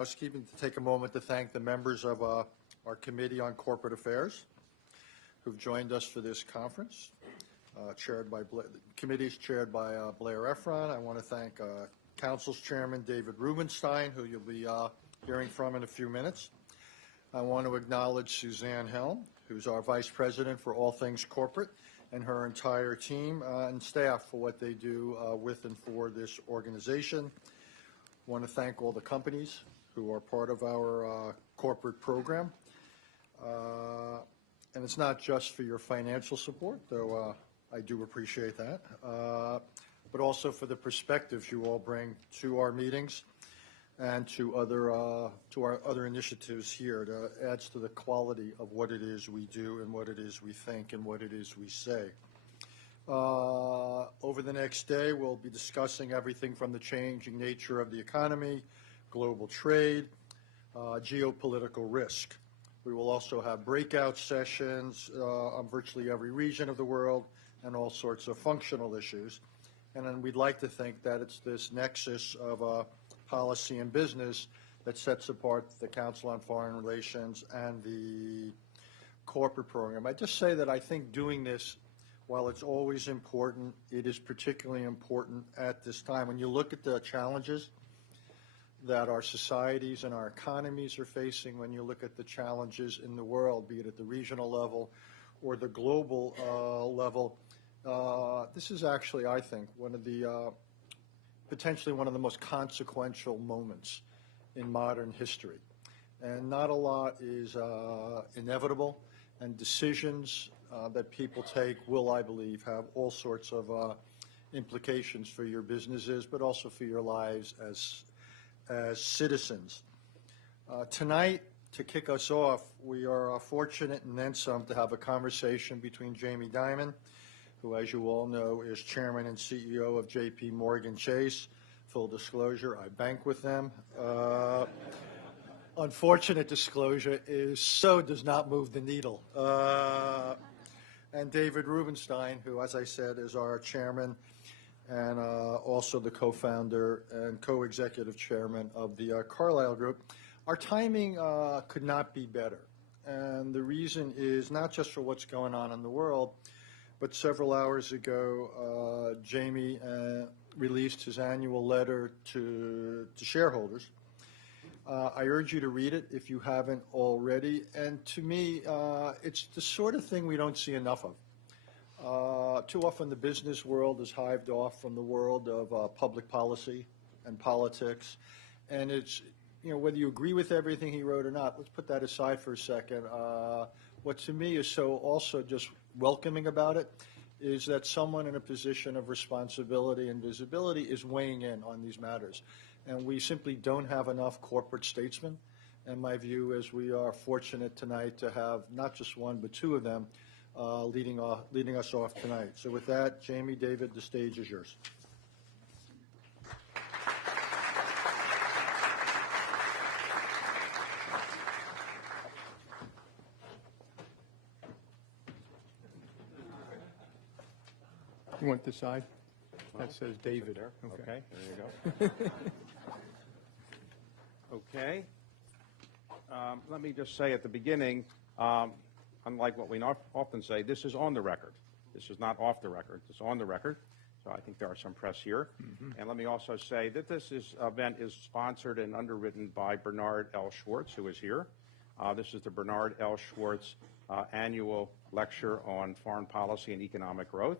Housekeeping to take a moment to thank the members of our Committee on Corporate Affairs who've joined us for this conference. The committee is chaired by Blair Efron. I want to thank Council's Chairman David Rubenstein, who you'll be hearing from in a few minutes. I want to acknowledge Suzanne Helm, who's our Vice President for all things corporate, and her entire team and staff for what they do with and for this organization. I want to thank all the companies who are part of our corporate program. And it's not just for your financial support, though I do appreciate that, but also for the perspectives you all bring to our meetings and to our other initiatives here. It adds to the quality of what it is we do and what it is we think and what it is we say. Over the next day, we'll be discussing everything from the changing nature of the economy, global trade, geopolitical risk. We will also have breakout sessions on virtually every region of the world and all sorts of functional issues. And then we'd like to think that it's this nexus of policy and business that sets apart the Council on Foreign Relations and the corporate program. I just say that I think doing this, while it's always important, it is particularly important at this time. When you look at the challenges that our societies and our economies are facing, when you look at the challenges in the world, be it at the regional level or the global level, this is actually, I think, potentially one of the most consequential moments in modern history. And not a lot is inevitable, and decisions that people take will, I believe, have all sorts of implications for your businesses, but also for your lives as citizens. Tonight, to kick us off, we are fortunate and then some to have a conversation between Jamie Dimon, who, as you all know, is Chairman and CEO of JPMorgan Chase. Full disclosure, I bank with them. Unfortunate disclosure does not move the needle. And David Rubenstein, who, as I said, is our Chairman and also the co-founder and co-executive chairman of the Carlyle Group. Our timing could not be better. And the reason is not just for what's going on in the world, but several hours ago, Jamie released his annual letter to shareholders. I urge you to read it if you haven't already. And to me, it's the sort of thing we don't see enough of. Too often the business world is hived off from the world of public policy and politics. And it's, whether you agree with everything he wrote or not, let's put that aside for a second. What to me is so also just welcoming about it is that someone in a position of responsibility and visibility is weighing in on these matters. And we simply don't have enough corporate statesmen. And my view is we are fortunate tonight to have not just one, but two of them leading us off tonight. So with that, Jamie, David, the stage is yours. You want this side? That says David. Okay, there you go. Okay. Let me just say at the beginning, unlike what we often say, this is on the record. This is not off the record. It's on the record. So I think there are some press here. And let me also say that this event is sponsored and underwritten by Bernard L. Schwartz, who is here. This is the Bernard L. Schwartz annual lecture on foreign policy and economic growth.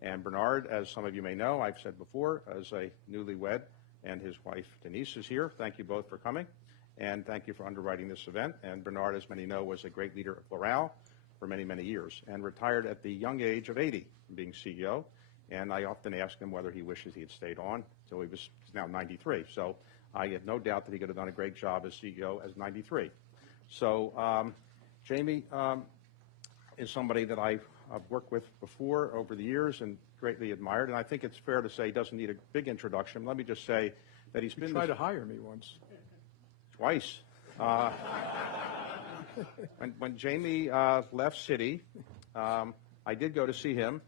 And Bernard, as some of you may know, I've said before, is a newlywed, and his wife Denise is here. Thank you both for coming, and thank you for underwriting this event. And Bernard, as many know, was a great leader of L'Oreal for many, many years, and retired at the young age of 80 from being CEO. And I often ask him whether he wishes he had stayed on until he's now 93. So I have no doubt that he could have done a great job as CEO as 93. So Jamie is somebody that I've worked with before over the years and greatly admired, and I think it's fair to say he doesn't need a big introduction. Let me just say that he's been... You tried to hire me once. Twice. When Jamie left Citi, I did go to see him,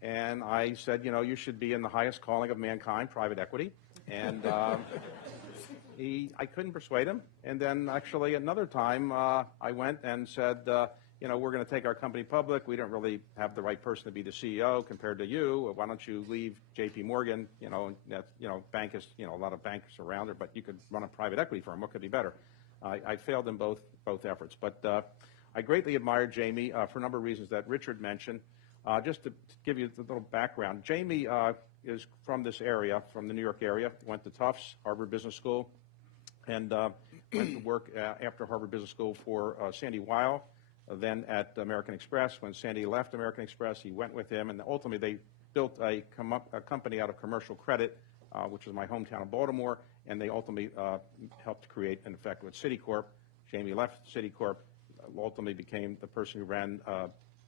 and I said, you should be in the highest calling of mankind, private equity. And I couldn't persuade him. And then actually another time I went and said, we're going to take our company public. We don't really have the right person to be the CEO compared to you. Why don't you leave JPMorgan? Bank is, a lot of bankers around there, but you could run a private equity firm. What could be better? I failed in both efforts. But I greatly admired Jamie for a number of reasons that Richard mentioned. Just to give you a little background, Jamie is from this area, from the New York area, went to Tufts, Harvard Business School, and went to work after Harvard Business School for Sandy Weil, then at American Express. When Sandy left American Express, he went with him, and ultimately they built a company out of commercial credit, which is my hometown of Baltimore, and they ultimately helped create an effect with Citicorp. Jamie left Citicorp, ultimately became the person who ran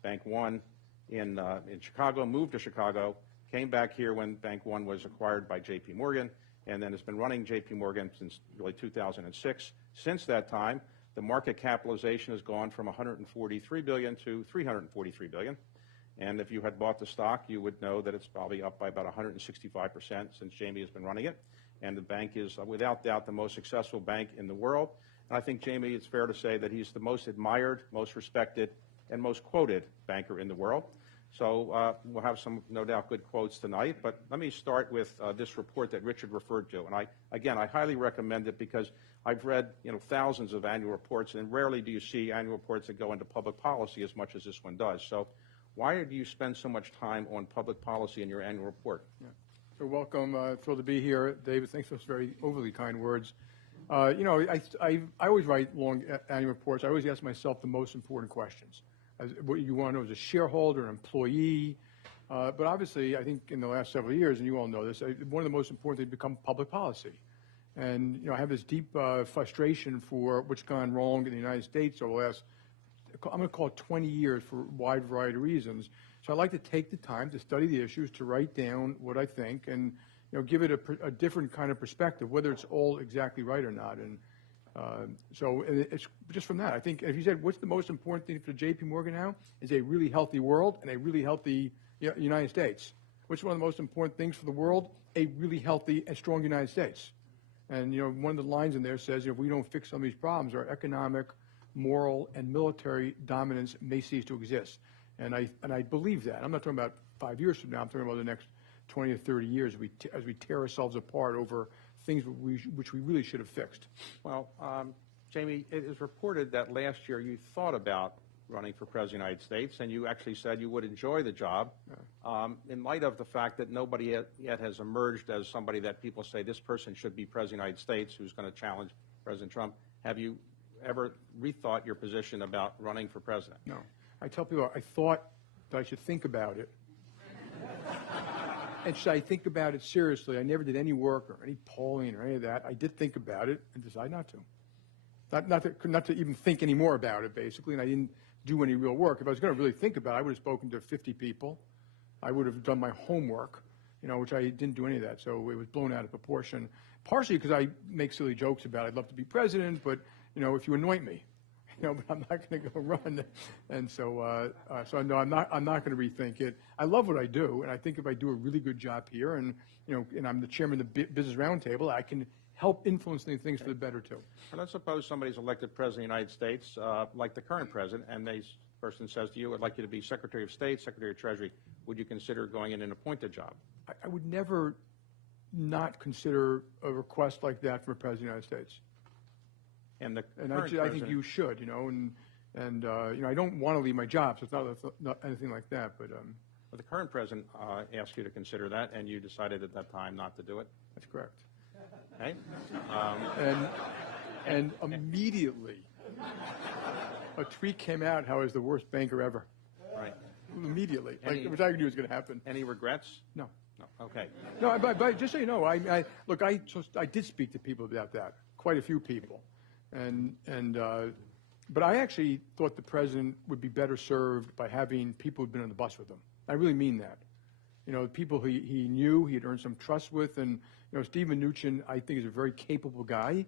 Bank One in Chicago, moved to Chicago, came back here when Bank One was acquired by JPMorgan, and then has been running JPMorgan since really 2006. Since that time, the market capitalization has gone from $143 billion to $343 billion. And if you had bought the stock, you would know that it's probably up by about 165% since Jamie has been running it. And the bank is, without doubt, the most successful bank in the world. And I think, Jamie, it's fair to say that he's the most admired, most respected, and most quoted banker in the world. So we'll have some, no doubt, good quotes tonight. But let me start with this report that Richard referred to. And I highly recommend it because I've read, thousands of annual reports, and rarely do you see annual reports that go into public policy as much as this one does. So why do you spend so much time on public policy in your annual report? Yeah. So welcome. Thrilled to be here. David, thanks for those very overly kind words. I always write long annual reports. I always ask myself the most important questions. What you want to know as a shareholder, an employee. But obviously, I think in the last several years, and you all know this, one of the most important things has become public policy. And I have this deep frustration for what's gone wrong in the United States over the last, I'm going to call it 20 years for a wide variety of reasons. So I'd like to take the time to study the issues, to write down what I think, and give it a different kind of perspective, whether it's all exactly right or not. And so it's just from that. I think if you said what's the most important thing for JPMorgan now is a really healthy world and a really healthy United States. What's one of the most important things for the world? A really healthy and strong United States. And one of the lines in there says if we don't fix some of these problems, our economic, moral, and military dominance may cease to exist. And I believe that. I'm not talking about 5 years from now. I'm talking about the next 20 or 30 years as we tear ourselves apart over things which we really should have fixed. Well, Jamie, it is reported that last year you thought about running for President of the United States, and you actually said you would enjoy the job. Yeah. In light of the fact that nobody yet has emerged as somebody that people say this person should be President of the United States who's going to challenge President Trump, have you ever rethought your position about running for president? No. I tell people I thought that I should think about it. And should I think about it seriously? I never did any work or any polling or any of that. I did think about it and decided not to. Not to even think any more about it, basically, and I didn't do any real work. If I was going to really think about it, I would have spoken to 50 people. I would have done my homework, which I didn't do any of that, so it was blown out of proportion, partially because I make silly jokes about I'd love to be president, but, if you anoint me, but I'm not going to go run. And so no, I'm not going to rethink it. I love what I do, and I think if I do a really good job here, and and I'm the chairman of the Business Roundtable, I can help influence things for the better too. Well, let's suppose somebody's elected president of the United States, like the current president, and this person says to you, "I'd like you to be Secretary of State, Secretary of Treasury." Would you consider going in and appointed job? I would never not consider a request like that from a president of the United States. And I think you should, and I don't want to leave my job, so it's not anything like that. But the current president asked you to consider that, and you decided at that time not to do it. That's correct. Okay. And immediately, a tweet came out how I was the worst banker ever. Right. Immediately, which I knew was going to happen. Any regrets? No. No. Okay. No, but just so you know, I did speak to people about that, quite a few people. But I actually thought the president would be better served by having people who'd been on the bus with him. I really mean that. People he knew, he had earned some trust with, and Steve Mnuchin, I think, is a very capable guy,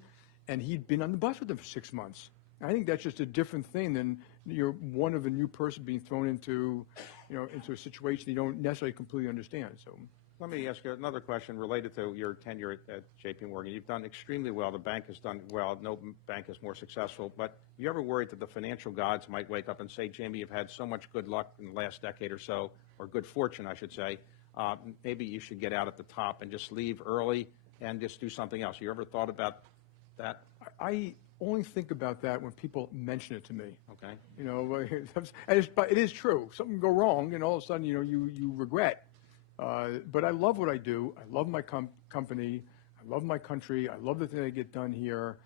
and he'd been on the bus with him for 6 months. I think that's just a different thing than you're one of a new person being thrown into a situation you don't necessarily completely understand. So Let me ask you another question related to your tenure at JPMorgan. You've done extremely well. The bank has done well. No bank is more successful. But you ever worried that the financial gods might wake up and say, Jamie, you've had so much good luck in the last decade or so, or good fortune, I should say, maybe you should get out at the top and just leave early and just do something else. You ever thought about that? I only think about that when people mention it to me. Okay. You know, but it is true. Something can go wrong, and all of a sudden, you know, you regret. But I love what I do. I love my company. I love my country. I love the thing that get done here.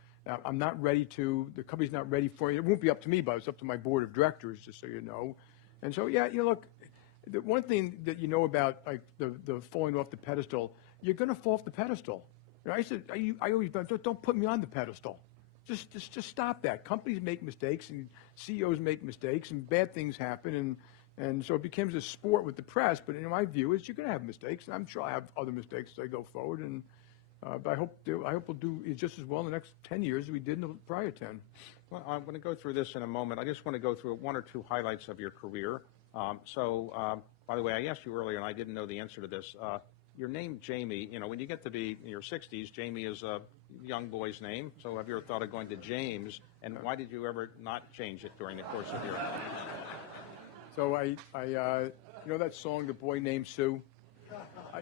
I'm not ready to. The company's not ready for it. It won't be up to me, but it's up to my board of directors, just so you know. And so, yeah, you know, look, the one thing that you know about like the falling off the pedestal, you're going to fall off the pedestal. You know, I said, I always don't put me on the pedestal. Just stop that. Companies make mistakes, and CEOs make mistakes, and bad things happen, and so it becomes a sport with the press. But in my view, is you're going to have mistakes, and I'm sure I have other mistakes as I go forward. And but I hope we'll do just as well in the next 10 years as we did in the prior 10. Well, I'm going to go through this in a moment. I just want to go through one or two highlights of your career. By the way, I asked you earlier, and I didn't know the answer to this. Your name, Jamie, you know, when you get to be in your 60s, Jamie is a young boy's name. So have you ever thought of going to James? And why did you ever not change it during the course of your life? So you know that song, The Boy Named Sue?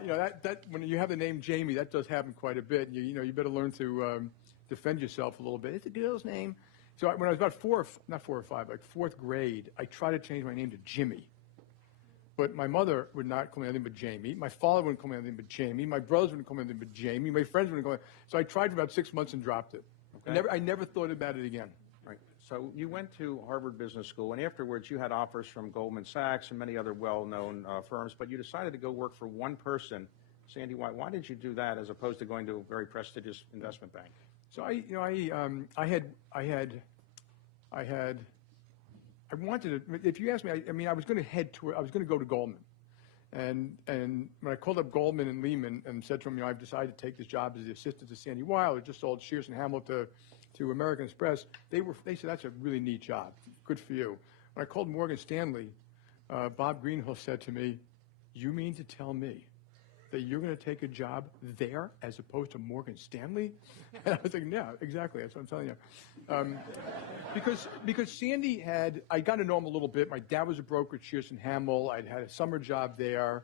You know, that when you have the name Jamie, that does happen quite a bit. You know, you better learn to defend yourself a little bit. It's a girl's name. So when I was about fourth grade, I tried to change my name to Jimmy. But my mother would not call me anything but Jamie. My father wouldn't call me anything but Jamie. My brothers wouldn't call me anything but Jamie. My friends wouldn't call me. So I tried for about 6 months and dropped it. Okay. I never thought about it again. Right. So you went to Harvard Business School, and afterwards you had offers from Goldman Sachs and many other well-known firms, but you decided to go work for one person. Wanted. Why did you do that as opposed to going to a very prestigious investment bank? So I wanted to, if you ask me, I was going to go to Goldman. And when I called up Goldman and Lehman and said to them, you know, I've decided to take this job as the assistant to Sandy Weil, who just sold Shears and Hamill to American Express, they said, that's a really neat job. Good for you. When I called Morgan Stanley, Bob Greenhill said to me, you mean to tell me that you're going to take a job there as opposed to Morgan Stanley? And I was like, yeah, exactly. That's what I'm telling you. Because Sandy I got to know him a little bit. My dad was a broker at Shears and Hamill. I'd had a summer job there.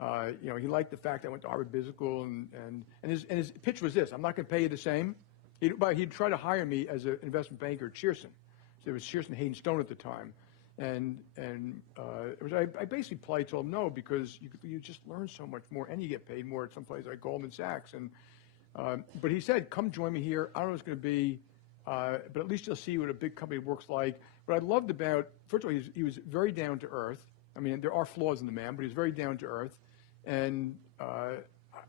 You know, he liked the fact I went to Harvard Business School, and his pitch was this: I'm not going to pay you the same. He'd try to hire me as an investment banker at Shearson. So it was Shearson Hayden Stone at the time. I basically politely told him no, because you just learn so much more, and you get paid more at some place like Goldman Sachs. But he said, come join me here. I don't know what it's going to be, but at least you'll see what a big company works like. What I loved about, first of all, he was very down to earth. I mean, there are flaws in the man, but he's very down to earth. And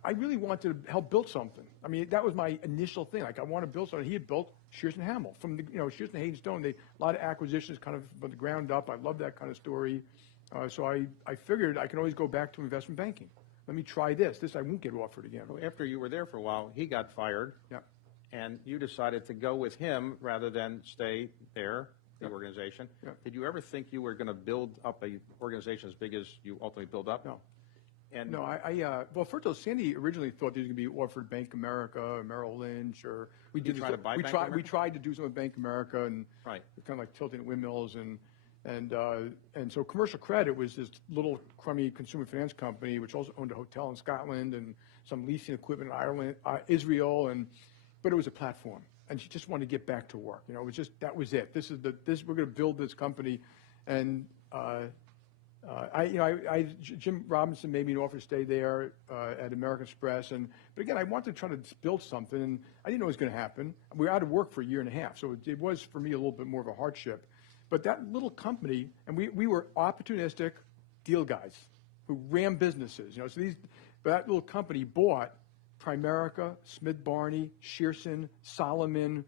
I really wanted to help build something. I mean, that was my initial thing. Like, I want to build something. He had built Shears and Hamill from Shears and Hayden Stone. A lot of acquisitions, kind of from the ground up. I love that kind of story. So I figured I can always go back to investment banking. Let me try this. This I won't get offered again. Well, after you were there for a while, he got fired. Yeah. And you decided to go with him rather than stay there, the organization. Yeah. Did you ever think you were going to build up an organization as big as you ultimately built up? No. And no, well, first of all, Sandy originally thought he was going to be offered Bank of America or Merrill Lynch, or we tried to buy Bank of America? We tried to do something with Bank of America, and right. kind of like tilting at windmills, and so Commercial Credit was this little crummy consumer finance company, which also owned a hotel in Scotland and some leasing equipment in Ireland, Israel, but it was a platform, and she just wanted to get back to work. You know, it was just, that was it. We're going to build this company, and. Jim Robinson made me an offer to stay there at American Express, but again, I wanted to try to build something, and I didn't know it was going to happen. We were out of work for a year and a half, so it was for me a little bit more of a hardship. But that little company, and we were opportunistic deal guys who ran businesses. You know, but that little company bought Primerica, Smith Barney, Shearson, Solomon,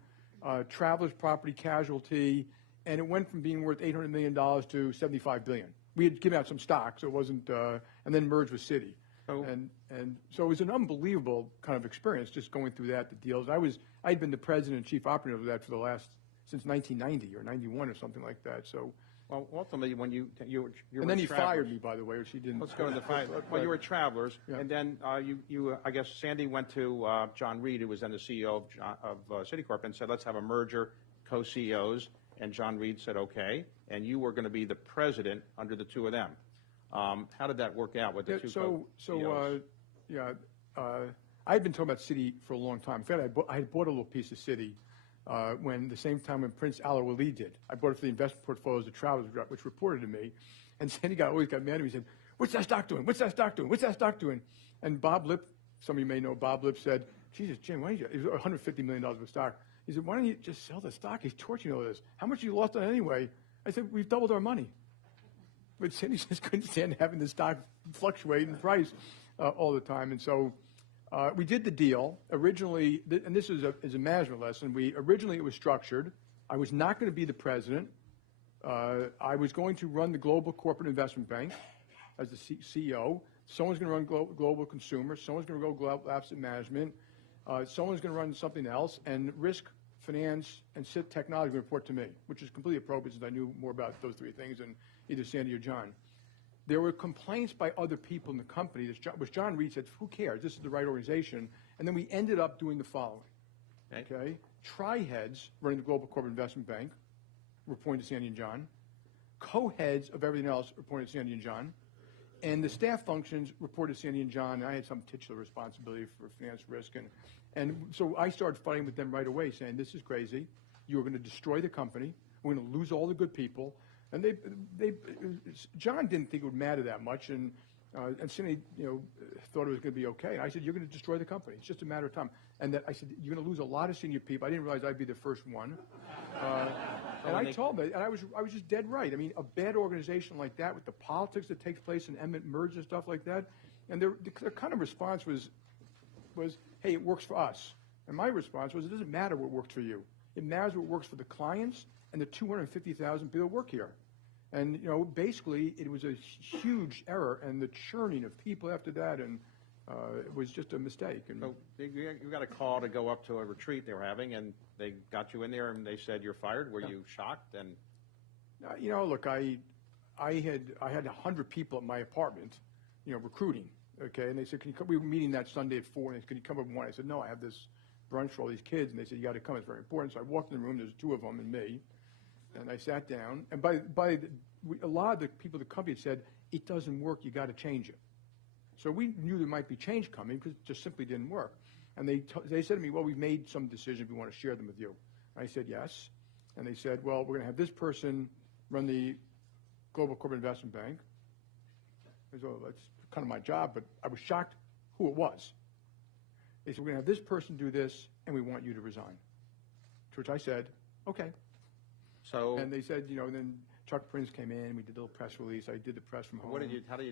Travelers Property Casualty, and it went from being worth $800 million to $75 billion. We had given out some stock, so it wasn't, and then merged with Citi. Oh. And so it was an unbelievable kind of experience just going through the deals. I'd been the president and chief operative of that since 1990 or 91 or something like that. So Well, ultimately, when you And were then he Travelers. fired me, by the way, which he didn't. Let's go to the fire. Well, you were Travelers, Yeah. and then you I guess Sandy went to John Reed, who was then the CEO of Citicorp, and said, let's have a merger, co-CEOs, and John Reed said, okay, and you were going to be the president under the two of them. How did that work out with the two co-CEOs? I'd been talking about Citi for a long time. In fact, I had bought a little piece of Citi when the same time when Prince Al-Wali did. I bought it for the investment portfolios of Travelers, which reported to me. And Sandy always got mad at me. He said, what's that stock doing? What's that stock doing? What's that stock doing? And Bob Lip, some of you may know Bob Lip, said, Jesus, Jim, why don't you, it was $150 million of stock. He said, why don't you just sell the stock? He's torching all this. How much you lost on it anyway? I said, we've doubled our money. But Sandy just couldn't stand having the stock fluctuate in price all the time. And so we did the deal originally, and this is a management lesson. Originally it was structured. I was not going to be the president. I was going to run the Global Corporate Investment Bank as the CEO. Someone's going to run Global Consumer. Someone's going to go Global Asset Management. Someone's going to run something else. And risk, finance, and technology report to me, which is completely appropriate since I knew more about those three things than either Sandy or John. There were complaints by other people in the company, which John Reed said, who cares? This is the right organization. And then we ended up doing the following. Okay? Tri-heads running the Global Corporate Investment Bank, reporting to Sandy and John. Co-heads of everything else reporting to Sandy and John. And the staff functions reported to Sandy and John, and I had some titular responsibility for finance risk. And so I started fighting with them right away, saying, this is crazy. You're going to destroy the company. We're going to lose all the good people. And John didn't think it would matter that much, and Cindy, thought it was going to be okay. And I said, you're going to destroy the company. It's just a matter of time. And I said, you're going to lose a lot of senior people. I didn't realize I'd be the first one. And I told them, and I was just dead right. I mean, a bad organization like that, with the politics that takes place in eminent mergers and stuff like that, and their kind of response was, hey, it works for us. And my response was, it doesn't matter what works for you. It matters what works for the clients and the 250,000 people that work here. And, basically, it was a huge error, and the churning of people after that, and it was just a mistake. And so you got a call to go up to a retreat they were having, and they got you in there, and they said you're fired. Were you shocked? And look, I had 100 people at my apartment, recruiting. Okay, and they said, we were meeting that Sunday at 4, and they said, can you come up at 1? I said, no, I have this brunch for all these kids, and they said, you got to come. It's very important. So I walked in the room. There's two of them and me. And I sat down, and a lot of the people at the company said, it doesn't work, you got to change it. So we knew there might be change coming because it just simply didn't work. And they said to me, well, we've made some decisions, we want to share them with you. I said, yes. And they said, well, we're going to have this person run the Global Corporate Investment Bank. I said, well, that's kind of my job, but I was shocked who it was. They said, we're going to have this person do this, and we want you to resign. To which I said, okay. So, and they said, then Chuck Prince came in. We did a little press release. I did the press from home. How do you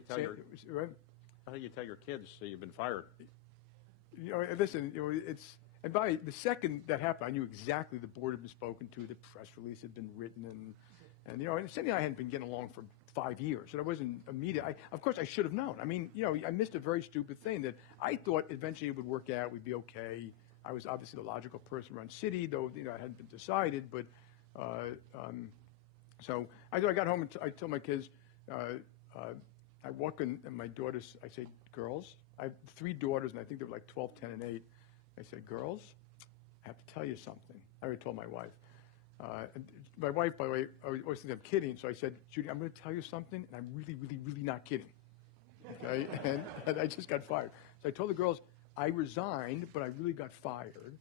tell your kids that you've been fired? Listen, and by the second that happened, I knew exactly the board had been spoken to, the press release had been written, and Cindy and I hadn't been getting along for 5 years, so it wasn't immediate. Of course, I should have known. I mean, I missed a very stupid thing that I thought eventually it would work out. We'd be okay. I was obviously the logical person around Citi, though it hadn't been decided, but. So I got home and I told my kids, I walk in and my daughters, I say, girls, I have 3 daughters and I think they were like 12, 10, and 8. I said, girls, I have to tell you something. I already told my wife. And my wife, by the way, always thinks I'm kidding. So I said, Judy, I'm going to tell you something, and I'm really, really, really not kidding. Okay? and I just got fired. So I told the girls, I resigned, but I really got fired.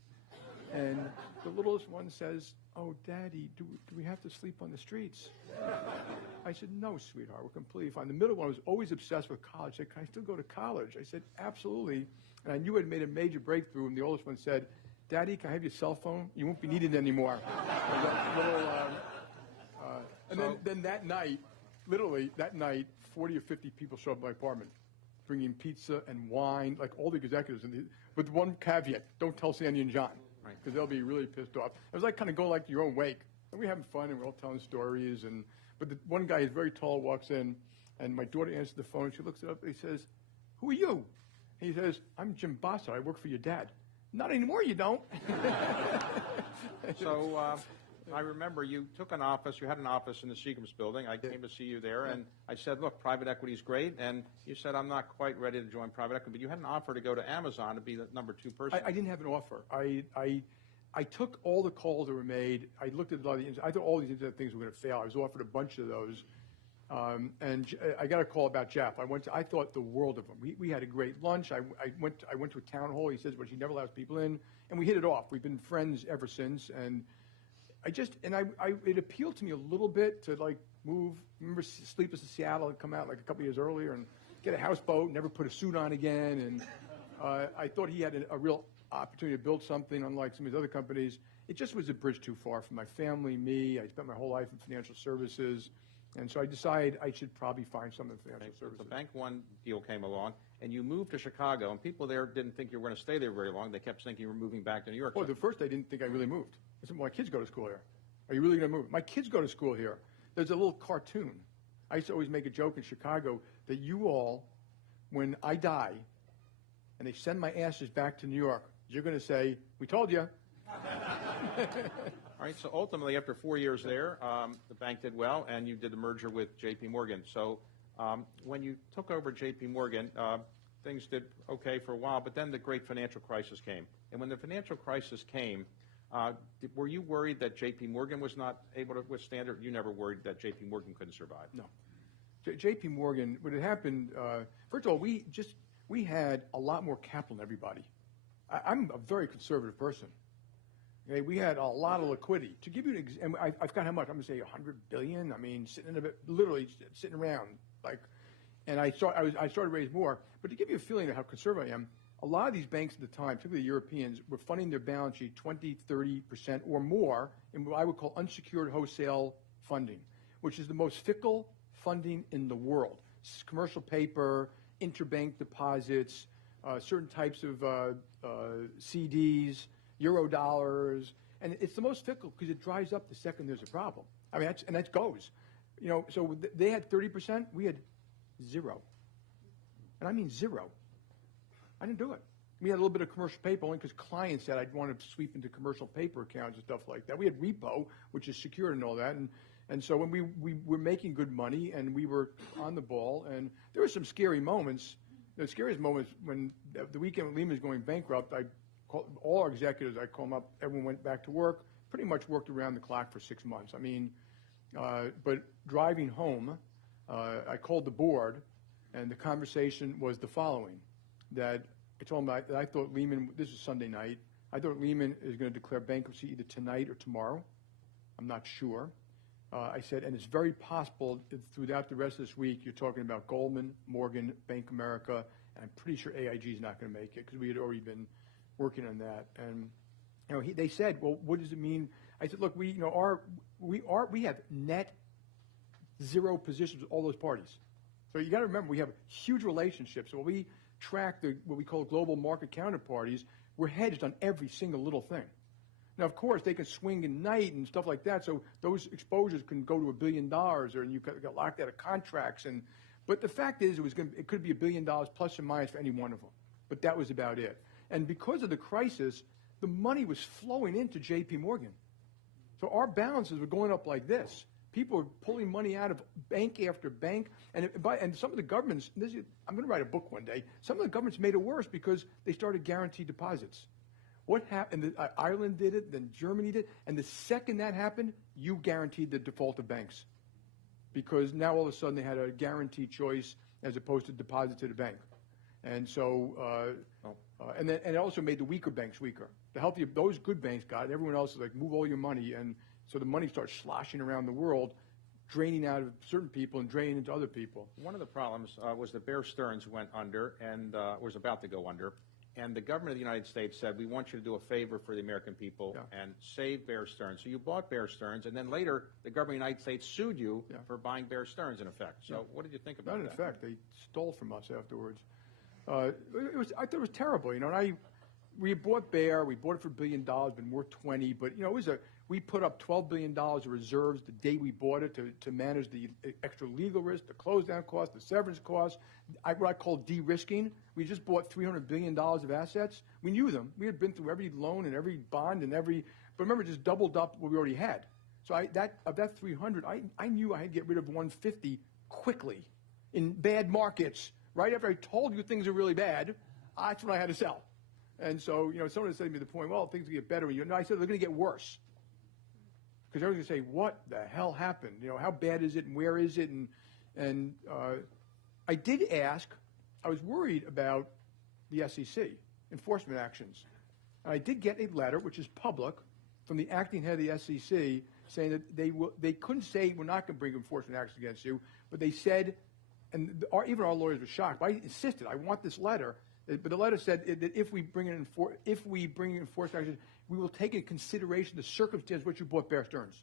And the littlest one says, oh, Daddy, do we have to sleep on the streets? I said, no, sweetheart, we're completely fine. The middle one was always obsessed with college. I said, can I still go to college? I said, absolutely. And I knew I'd made a major breakthrough, and the oldest one said, Daddy, can I have your cell phone? You won't be needed anymore. Then that night, literally that night, 40 or 50 people showed up at my apartment, bringing pizza and wine, like all the executives, with one caveat, don't tell Sandy and John. Because they'll be really pissed off. It was like kind of go like your own wake. And we're having fun, and we're all telling stories. But the one guy is very tall, walks in, and my daughter answers the phone. She looks it up, and he says, who are you? And he says, I'm Jim Bossa. I work for your dad. Not anymore, you don't. So I remember you took an office, you had an office in the Seagram's building. I came to see you there, and I said, look, private equity is great. And you said, I'm not quite ready to join private equity. But you had an offer to go to Amazon to be the number 2 person. I didn't have an offer. I took all the calls that were made. I looked at a lot of the, I thought all these internet things were going to fail. I was offered a bunch of those. And I got a call about Jeff. I thought the world of him. We had a great lunch. I went to a town hall. He says, but he never allows people in. And we hit it off. We've been friends ever since. And it appealed to me a little bit to like move, remember Sleepless in Seattle had come out like a couple years earlier and get a houseboat, never put a suit on again. And I thought he had a real opportunity to build something unlike some of his other companies. It just was a bridge too far for my family, me. I spent my whole life in financial services. And so I decided I should probably find something in financial services. The Bank One deal came along, and you moved to Chicago, and people there didn't think you were going to stay there very long. They kept thinking you were moving back to New York. Oh, the first I didn't think I really moved. I said, well, my kids go to school here. Are you really going to move? My kids go to school here. There's a little cartoon. I used to always make a joke in Chicago that you all, when I die, and they send my ashes back to New York, you're going to say, we told you. All right, so ultimately, after 4 years there, the bank did well, and you did the merger with JPMorgan. So when you took over JPMorgan, things did okay for a while, but then the great financial crisis came. And when the financial crisis came, were you worried that JPMorgan was not able to withstand it? You never worried that JPMorgan couldn't survive? No. JPMorgan, what had happened, first of all, we had a lot more capital than everybody. I'm a very conservative person. Okay, we had a lot of liquidity. To give you an example, I've got how much? I'm going to say 100 billion. I mean, literally sitting around, like, and I started to raise more. But to give you a feeling of how conservative I am, a lot of these banks at the time, particularly the Europeans, were funding their balance sheet 20, 30% or more in what I would call unsecured wholesale funding, which is the most fickle funding in the world. Commercial paper, interbank deposits, certain types of CDs, euro dollars, and it's the most fickle because it dries up the second there's a problem. I mean, that goes. You know, so they had 30%, we had 0. And I mean 0. I didn't do it. We had a little bit of commercial paper only because clients said I'd want to sweep into commercial paper accounts and stuff like that. We had repo, which is secured and all that, and so when we were making good money and we were on the ball, and there were some scary moments. The scariest moments when the weekend when Lehman was going bankrupt, I called all our executives, I called them up, everyone went back to work, pretty much worked around the clock for 6 months. I mean, but driving home, I called the board, and the conversation was the following, that I told them that I thought Lehman, this was Sunday night, I thought Lehman is going to declare bankruptcy either tonight or tomorrow. I'm not sure. I said, and it's very possible that throughout the rest of this week, you're talking about Goldman, Morgan, Bank of America, and I'm pretty sure AIG is not going to make it because we had already been working on that. And you know, they said, well, what does it mean? I said, look, we have net 0 positions with all those parties. So you got to remember, we have huge relationships. So when we track what we call global market counterparties, we're hedged on every single little thing. Now, of course, they can swing at night and stuff like that, so those exposures can go to $1 billion, or you got locked out of contracts. But the fact is, it could be $1 billion plus or minus for any one of them. But that was about it. And because of the crisis, the money was flowing into JPMorgan. So our balances were going up like this. People were pulling money out of bank after bank, and some of the governments. I'm going to write a book one day. Some of the governments made it worse because they started guaranteed deposits. What happened? Ireland did it, then Germany did, and the second that happened, you guaranteed the default of banks, because now all of a sudden they had a guaranteed choice as opposed to deposit to the bank, and so and it also made the weaker banks weaker. The healthier, those good banks got it. Everyone else is like, move all your money, and so the money starts sloshing around the world, draining out of certain people and draining into other people. One of the problems was that Bear Stearns went under and was about to go under. And the government of the United States said, we want you to do a favor for the American people and save Bear Stearns. So you bought Bear Stearns, and then later the government of the United States sued you for buying Bear Stearns, in effect. So what did you think about that? Not in effect. They stole from us afterwards. I thought it was terrible, you know. And we bought Bear. We bought it for $1 billion, been worth 20. But you know, we put up $12 billion of reserves the day we bought it to manage the extra legal risk, the close-down cost, the severance cost, what I call de-risking. We just bought $300 billion of assets. We knew them. We had been through every loan and every bond and every But remember, it just doubled up what we already had. So of that 300, I knew I had to get rid of 150 quickly in bad markets. Right after I told you things are really bad, that's when I had to sell. And so, someone said to me the point, well, things will get better. No, I said they're going to get worse. Because everyone's going to say, what the hell happened? How bad is it and where is it? And I did ask, I was worried about the SEC, enforcement actions. And I did get a letter, which is public, from the acting head of the SEC saying that they couldn't say we're not going to bring enforcement actions against you, but they said, and even our lawyers were shocked, but I insisted, I want this letter. But the letter said that if we bring in enforcement action, we will take into consideration the circumstance which you bought Bear Stearns.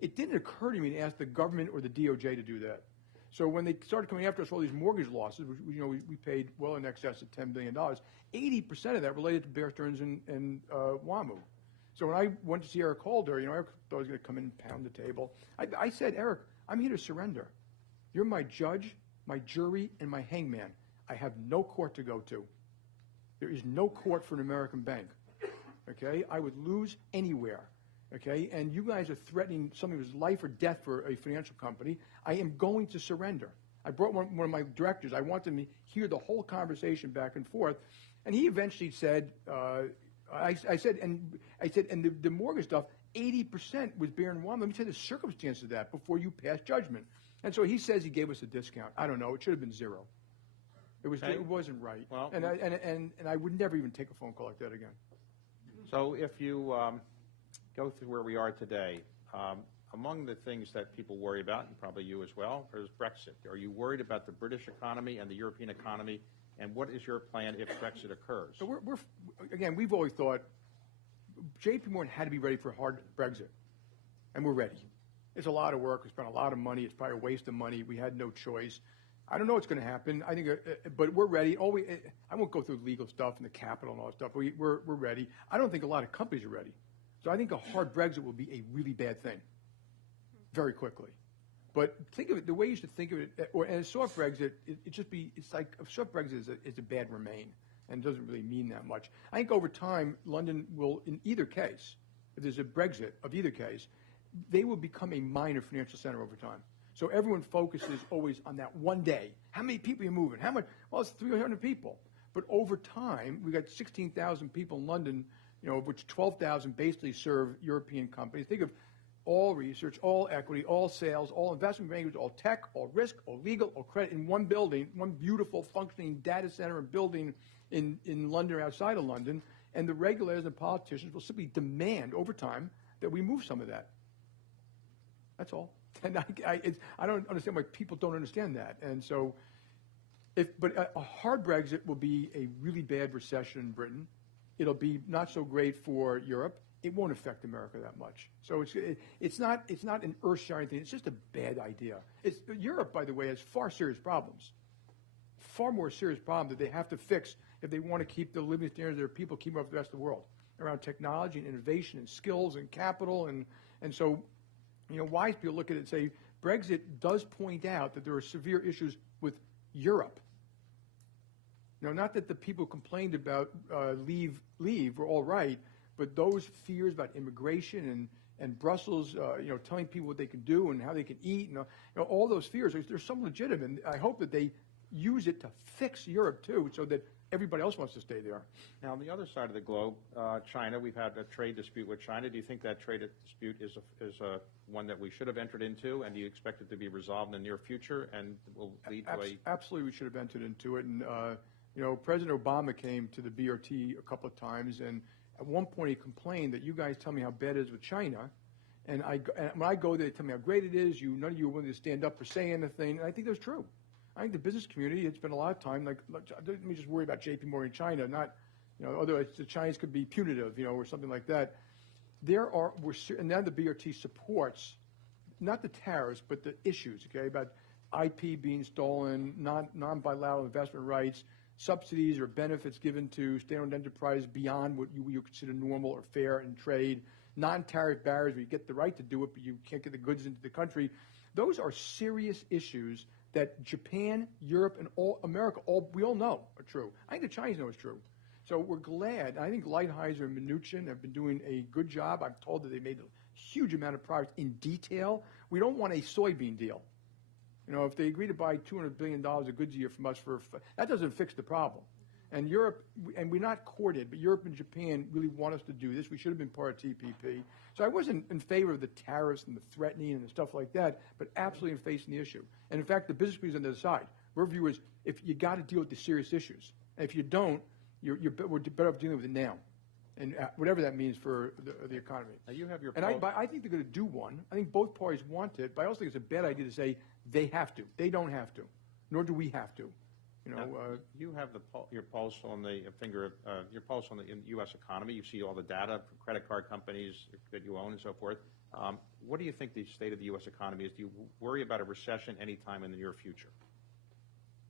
It didn't occur to me to ask the government or the DOJ to do that. So when they started coming after us for all these mortgage losses, which we paid well in excess of $10 billion, 80% of that related to Bear Stearns and WAMU. So when I went to see Eric Holder, Eric thought I was going to come in and pound the table. I said, Eric, I'm here to surrender. You're my judge, my jury, and my hangman. I have no court to go to. There is no court for an American bank. Okay? I would lose anywhere. Okay? And you guys are threatening something that was life or death for a financial company. I am going to surrender. I brought one of my directors. I want them to hear the whole conversation back and forth. And he eventually said, I said, and the mortgage stuff, 80% was Bear and WAMU. Let me tell you the circumstances of that before you pass judgment. And so he says he gave us a discount. I don't know. It should have been zero. It wasn't right. Well, and I would never even take a phone call like that again. So if you go through where we are today, among the things that people worry about, and probably you as well, is Brexit. Are you worried about the British economy and the European economy? And what is your plan if Brexit occurs? So we've always thought JPMorgan had to be ready for a hard Brexit, and we're ready. It's a lot of work. We spent a lot of money. It's probably a waste of money. We had no choice. I don't know what's going to happen. I think, but we're ready. I won't go through legal stuff and the capital and all that stuff. We're ready. I don't think a lot of companies are ready. So I think a hard Brexit will be a really bad thing, very quickly. But think of it the way you should think of it. And a soft Brexit, it's like a soft Brexit is a bad remain, and doesn't really mean that much. I think over time, London will, in either case, if there's a Brexit of either case, they will become a minor financial center over time. So everyone focuses always on that one day. How many people are you moving? How much? Well, it's 300 people. But over time, we've got 16,000 people in London, of which 12,000 basically serve European companies. Think of all research, all equity, all sales, all investment bankers, all tech, all risk, all legal, all credit in one building, one beautiful functioning data center and building in London or outside of London. And the regulators and politicians will simply demand over time that we move some of that. That's all. And I don't understand why people don't understand that. And so, but a hard Brexit will be a really bad recession in Britain. It'll be not so great for Europe. It won't affect America that much. So it's not an earth-shattering thing. It's just a bad idea. Europe, by the way, has far more serious problems that they have to fix if they want to keep the living standards that people keep up with the rest of the world around technology and innovation and skills and capital. And so, wise people look at it and say, Brexit does point out that there are severe issues with Europe. Not that the people complained about leave were all right, but those fears about immigration and Brussels, telling people what they can do and how they can eat, and all those fears, there's some legitimate. And I hope that they use it to fix Europe too, so that everybody else wants to stay there. Now, on the other side of the globe, China, we've had a trade dispute with China. Do you think that trade dispute is one that we should have entered into, and do you expect it to be resolved in the near future and will lead to a... Absolutely, we should have entered into it. And, President Obama came to the BRT a couple of times, and at one point he complained that you guys tell me how bad it is with China, and when I go there, they tell me how great it is. None of you are willing to stand up for saying anything, and I think that's true. I think the business community had spent a lot of time, let me just worry about JPMorgan China, not, otherwise the Chinese could be punitive, or something like that. And now the BRT supports not the tariffs, but the issues, okay, about IP being stolen, non-bilateral investment rights, subsidies or benefits given to state-owned enterprises beyond what you consider normal or fair in trade, non-tariff barriers where you get the right to do it, but you can't get the goods into the country. Those are serious issues that Japan, Europe, and America, we all know are true. I think the Chinese know it's true. So we're glad. I think Lighthizer and Mnuchin have been doing a good job. I'm told that they made a huge amount of progress in detail. We don't want a soybean deal. If they agree to buy $200 billion of goods a year from us, that doesn't fix the problem. And Europe, and we're not courted, but Europe and Japan really want us to do this. We should have been part of TPP. So I wasn't in favor of the tariffs and the threatening and the stuff like that, but absolutely in facing the issue. And in fact, the business community is on the other side. Our view is if you got to deal with the serious issues. And if you don't, we're better off dealing with it now. And whatever that means for the economy. Now you have your and I think they're going to do one. I think both parties want it, but I also think it's a bad idea to say they have to. They don't have to, nor do we have to. You have your pulse on the your pulse on the U.S. economy. You see all the data from credit card companies that you own and so forth. What do you think the state of the U.S. economy is? Do you worry about a recession anytime in the near future?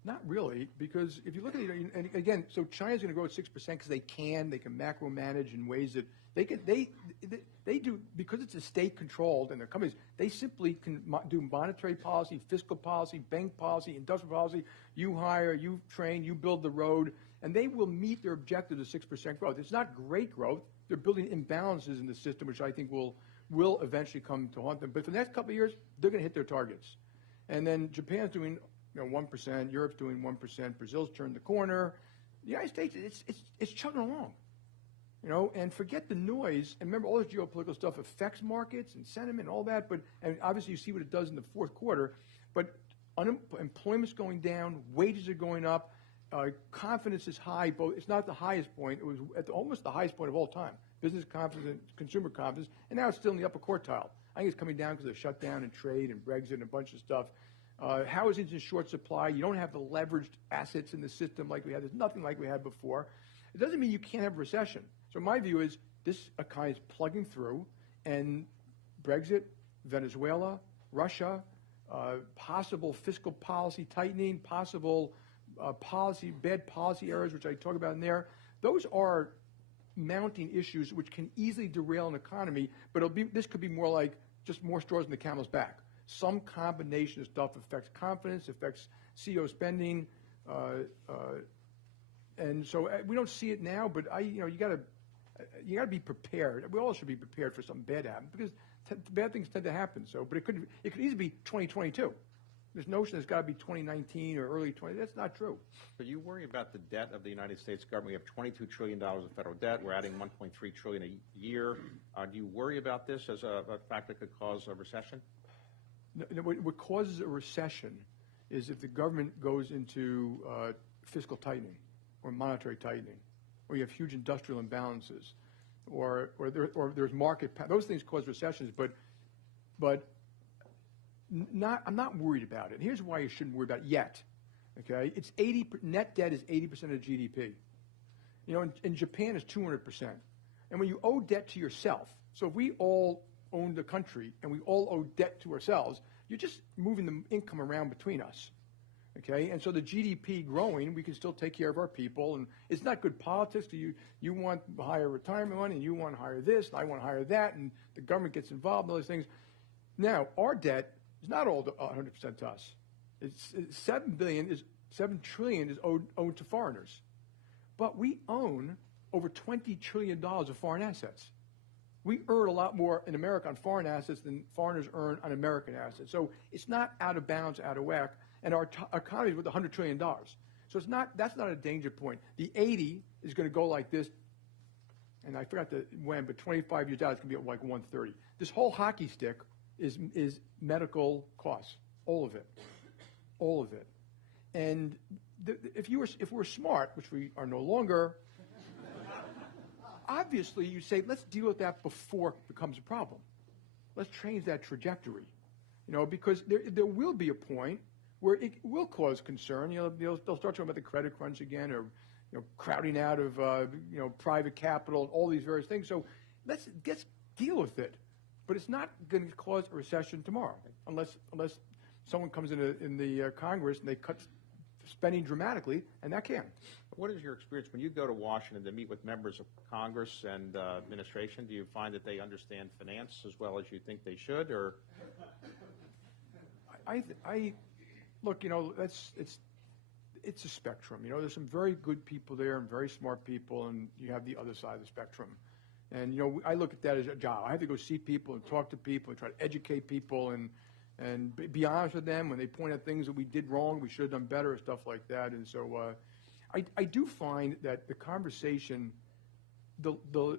Not really, because if you look at it, and again, so China's going to grow at 6% because they can macro manage in ways that they do, because it's a state controlled and their companies, they simply can do monetary policy, fiscal policy, bank policy, industrial policy. You hire, you train, you build the road, and they will meet their objective of 6% growth. It's not great growth. They're building imbalances in the system, which I think will eventually come to haunt them. But for the next couple of years, they're going to hit their targets. And then Japan's doing 1%, Europe's doing 1%, Brazil's turned the corner. The United States, it's chugging along, and forget the noise. And remember, all this geopolitical stuff affects markets and sentiment and all that, and obviously you see what it does in the fourth quarter, but employment's going down, wages are going up, confidence is high, but it's not the highest point. It was at almost the highest point of all time. Business confidence, consumer confidence, and now it's still in the upper quartile. I think it's coming down because of shutdown and trade and Brexit and a bunch of stuff. Housing's in short supply. You don't have the leveraged assets in the system like we had. There's nothing like we had before. It doesn't mean you can't have a recession. So my view is this economy is plugging through, and Brexit, Venezuela, Russia, possible fiscal policy tightening, possible bad policy errors, which I talk about in there. Those are mounting issues which can easily derail an economy, but this could be more like just more straws in the camel's back. Some combination of stuff affects confidence, affects CEO spending, and so we don't see it now. But you got to be prepared. We all should be prepared for something bad to happen because bad things tend to happen. So, but it could easily be 2022. This notion it's got to be 2019 or early 20. That's not true. But you worry about the debt of the United States government. We have $22 trillion of federal debt. We're adding $1.3 trillion a year. Do you worry about this as a fact that could cause a recession? What causes a recession is if the government goes into fiscal tightening or monetary tightening, or you have huge industrial imbalances, or there's market. Those things cause recessions, but I'm not worried about it. Here's why you shouldn't worry about it yet. Okay, it's net debt is 80% of GDP. In Japan it's 200%, and when you owe debt to yourself, so if we all own the country and we all owe debt to ourselves, you're just moving the income around between us. Okay, and so the GDP growing, we can still take care of our people, and it's not good politics. You want higher retirement money, and you want to hire this, and I want to hire that, and the government gets involved in all these things. Now, our debt is not all 100% to us. It's $7 trillion is owed to foreigners, but we own over $20 trillion of foreign assets. We earn a lot more in America on foreign assets than foreigners earn on American assets. So it's not out of bounds, out of whack. And our economy is worth $100 trillion. So that's not a danger point. The 80 is going to go like this, and I forgot when, but 25 years out, it's going to be like 130. This whole hockey stick is medical costs, all of it. And if we're smart, which we are no longer, obviously you say, let's deal with that before it becomes a problem. Let's change that trajectory, because there will be a point where it will cause concern. They'll start talking about the credit crunch again, or crowding out of private capital, and all these various things. So let's deal with it. But it's not going to cause a recession tomorrow, unless someone comes in the Congress and they cut spending dramatically, and that can. What is your experience when you go to Washington to meet with members of Congress and administration? Do you find that they understand finance as well as you think they should, or? I look, it's a spectrum. You know, there's some very good people there and very smart people, and you have the other side of the spectrum. And, you know, I look at that as a job. I have to go see people and talk to people and try to educate people and be honest with them when they point out things that we did wrong, we should have done better, stuff like that. And so I do find that the conversation, the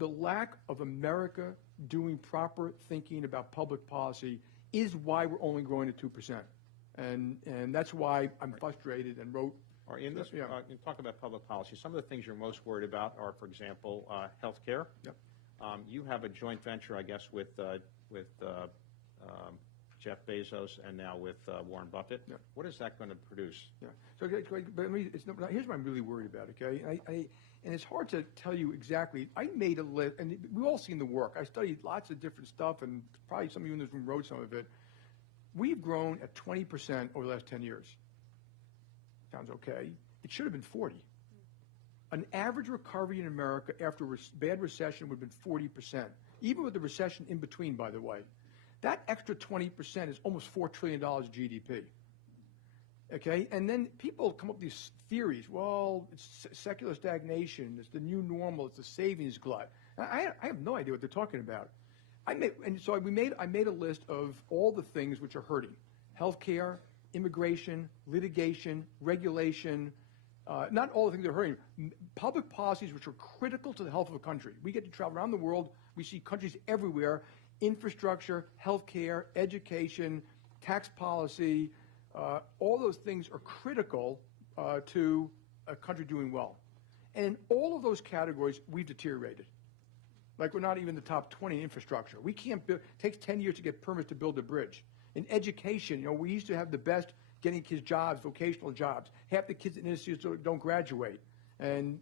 lack of America doing proper thinking about public policy is why we're only growing at 2%. And that's why I'm frustrated and wrote. Or in this, you talk about public policy. Some of the things you're most worried about are, for example, health care. Yep. You have a joint venture, I guess, with Jeff Bezos and now with Warren Buffett. Yep. What is that going to produce? Yeah. So, but here's what I'm really worried about. Okay, and it's hard to tell you exactly. I made a list, and we've all seen the work. I studied lots of different stuff, and probably some of you in this room wrote some of it. We've grown at 20% over the last 10 years. Sounds okay. It should have been 40. An average recovery in America after a bad recession would have been 40%, even with the recession in between, by the way. That extra 20% is almost $4 trillion GDP. Okay, and then people come up with these theories. Well, it's secular stagnation. It's the new normal. It's the savings glut. I have no idea what they're talking about. I made a list of all the things which are hurting: healthcare, immigration, litigation, regulation. Not all the things that are hurting. Public policies which are critical to the health of a country. We get to travel around the world. We see countries everywhere. Infrastructure, healthcare, education, tax policy, all those things are critical to a country doing well. And in all of those categories, we've deteriorated. Like, we're not even the top 20 in infrastructure. We can't build. It takes 10 years to get permits to build a bridge. In education, you know, we used to have the best getting kids jobs, vocational jobs. Half the kids in institutes don't graduate. And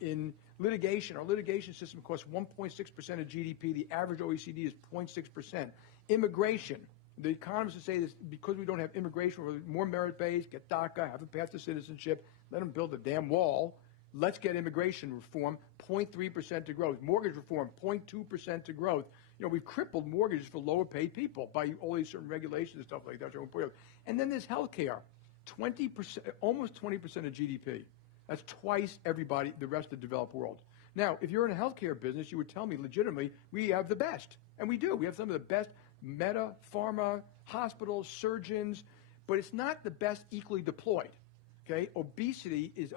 in litigation, our litigation system costs 1.6% of GDP. The average OECD is 0.6%. Immigration, the economists would say this: because we don't have immigration, we're more merit-based, get DACA, have a path to citizenship, let them build a damn wall. Let's get immigration reform, 0.3% to growth. Mortgage reform, 0.2% to growth. You know, we've crippled mortgages for lower-paid people by all these certain regulations and stuff like that. And then there's health care, 20%, almost 20% of GDP. That's twice everybody, the rest of the developed world. Now, if you're in a healthcare business, you would tell me legitimately, we have the best. And we do. We have some of the best pharma, hospitals, surgeons, but it's not the best equally deployed. Okay? Obesity is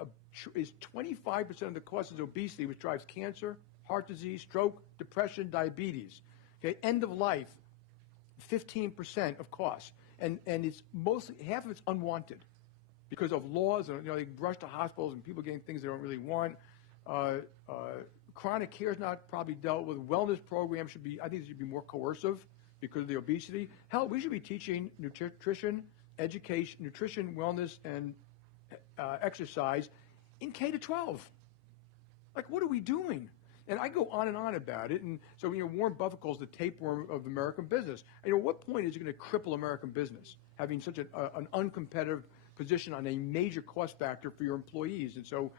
25% of the cause is obesity, which drives cancer, heart disease, stroke, depression, diabetes. Okay? End of life, 15% of costs. And it's mostly, half of it's unwanted because of laws, and, you know, they rush to hospitals and people getting things they don't really want. Chronic care is not probably dealt with. Wellness programs should be, I think, should be more coercive because of the obesity. Hell, we should be teaching nutrition, education, nutrition, wellness, and exercise in K-12. Like, what are we doing? And I go on and on about it. And so, you know, Warren Buffett calls the tapeworm of American business. And, you know, what point is it going to cripple American business, having such an uncompetitive position on a major cost factor for your employees? And so,